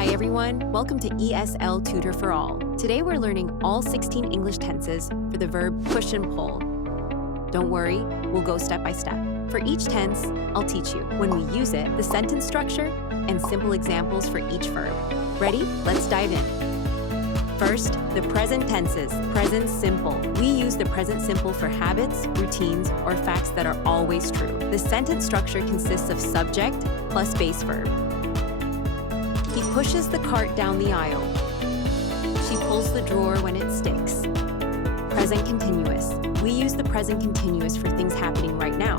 Hi everyone, welcome to ESL Tutor for All. Today we're learning all 16 English tenses for the verb push and pull. Don't worry, we'll go step by step. For each tense, I'll teach you when we use it, the sentence structure, and simple examples for each verb. Ready? Let's dive in. First, the present tenses. Present simple. We use the present simple for habits, routines, or facts that are always true. The sentence structure consists of subject plus base verb. He pushes the cart down the aisle. She pulls the drawer when it sticks. Present continuous. We use the present continuous for things happening right now.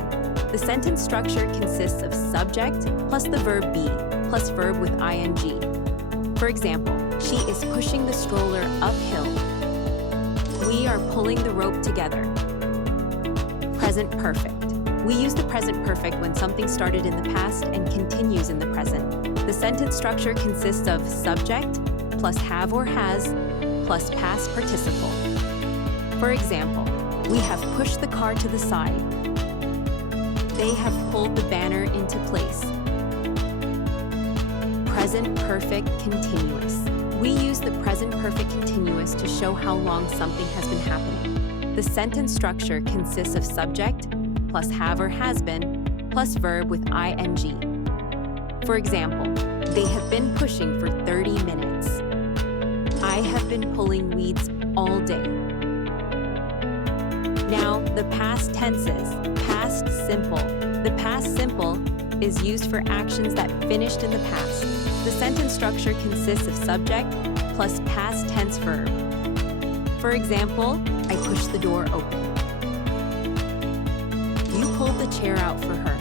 The sentence structure consists of subject plus the verb be plus verb with ing. For example, she is pushing the stroller uphill. We are pulling the rope together. Present perfect. We use the present perfect when something started in the past and continues in the present. The sentence structure consists of subject plus have or has plus past participle. For example, we have pushed the car to the side. They have pulled the banner into place. Present perfect continuous. We use the present perfect continuous to show how long something has been happening. The sentence structure consists of subject plus have or has been plus verb with ing. For example, they have been pushing for 30 minutes. I have been pulling weeds all day. Now, the past tenses. Past simple. The past simple is used for actions that finished in the past. The sentence structure consists of subject plus past tense verb. For example, I pushed the door open. You pulled the chair out for her.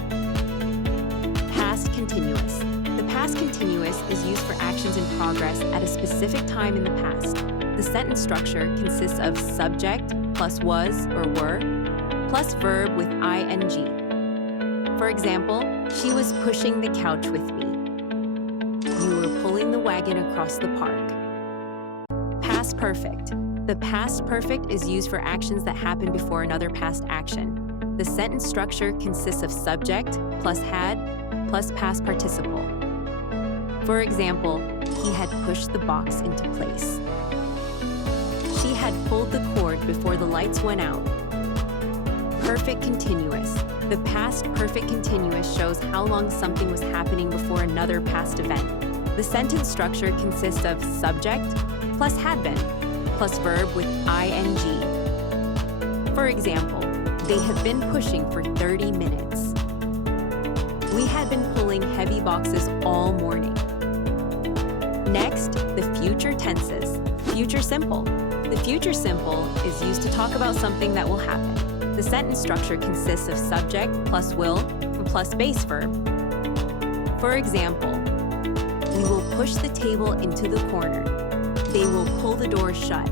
Past continuous. The past continuous is used for actions in progress at a specific time in the past. The sentence structure consists of subject plus was or were plus verb with ing. For example, she was pushing the couch with me. You were pulling the wagon across the park. Past perfect. The past perfect is used for actions that happen before another past action. The sentence structure consists of subject plus had plus past participle. For example, he had pushed the box into place. She had pulled the cord before the lights went out. Perfect continuous. The past perfect continuous shows how long something was happening before another past event. The sentence structure consists of subject plus had been plus verb with ing. For example, they have been pushing for 30 minutes. We had been pulling heavy boxes all morning. Next, the future tenses. Future simple. The future simple is used to talk about something that will happen. The sentence structure consists of subject plus will plus base verb. For example, we will push the table into the corner. They will pull the door shut.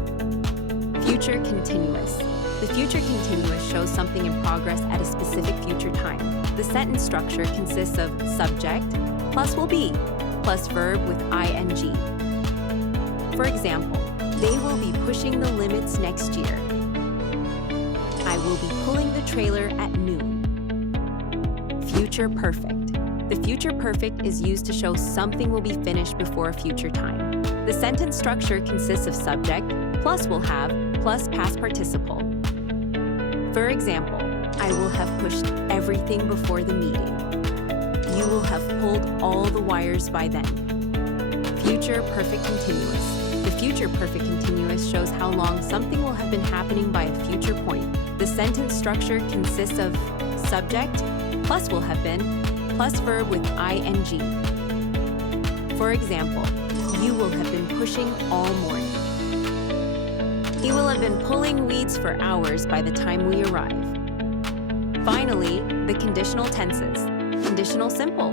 Future continuous. The future continuous shows something in progress at a specific future time. The sentence structure consists of subject plus will be plus verb with ing. For example, they will be pushing the limits next year. I will be pulling the trailer at noon. Future perfect. The future perfect is used to show something will be finished before a future time. The sentence structure consists of subject plus will have plus past participle. For example, I will have pushed everything before the meeting. You will have pulled all the wires by then. Future perfect continuous. The future perfect continuous shows how long something will have been happening by a future point. The sentence structure consists of subject plus will have been plus verb with ing. For example, you will have been pushing all morning. He will have been pulling weeds for hours by the time we arrive. Finally, the conditional tenses. Conditional simple.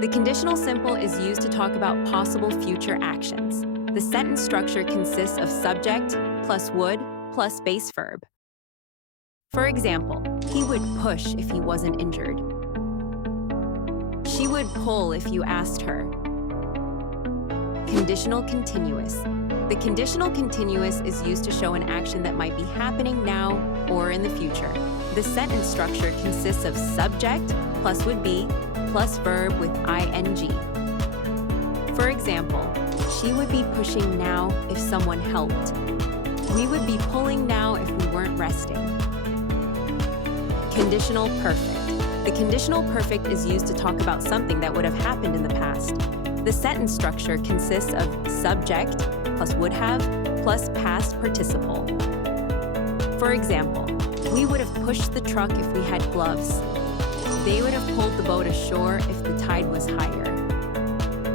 The conditional simple is used to talk about possible future actions. The sentence structure consists of subject plus would plus base verb. For example, he would push if he wasn't injured. She would pull if you asked her. Conditional continuous. The conditional continuous is used to show an action that might be happening now or in the future. The sentence structure consists of subject plus would be plus verb with ing. For example, She would be pushing now if someone helped. We would be pulling now if we weren't resting. Conditional perfect. The conditional perfect is used to talk about something that would have happened in the past. The sentence structure consists of subject plus would have plus past participle. For example, we would have pushed the truck if we had gloves. They would have pulled the boat ashore if the tide was higher.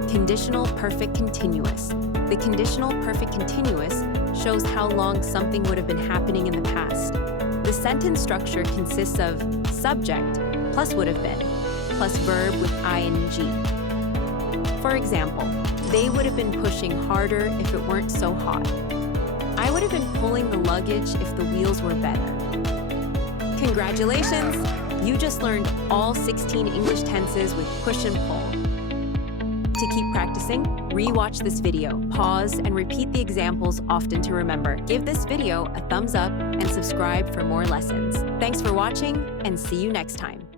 Conditional perfect continuous. The conditional perfect continuous shows how long something would have been happening in the past. The sentence structure consists of subject plus would have been plus verb with ing. For example, they would have been pushing harder if it weren't so hot. I would have been pulling the luggage if the wheels were better. Congratulations! You just learned all 16 English tenses with push and pull. To keep practicing, re-watch this video, pause, and repeat the examples often to remember. Give this video a thumbs up and subscribe for more lessons. Thanks for watching, and see you next time.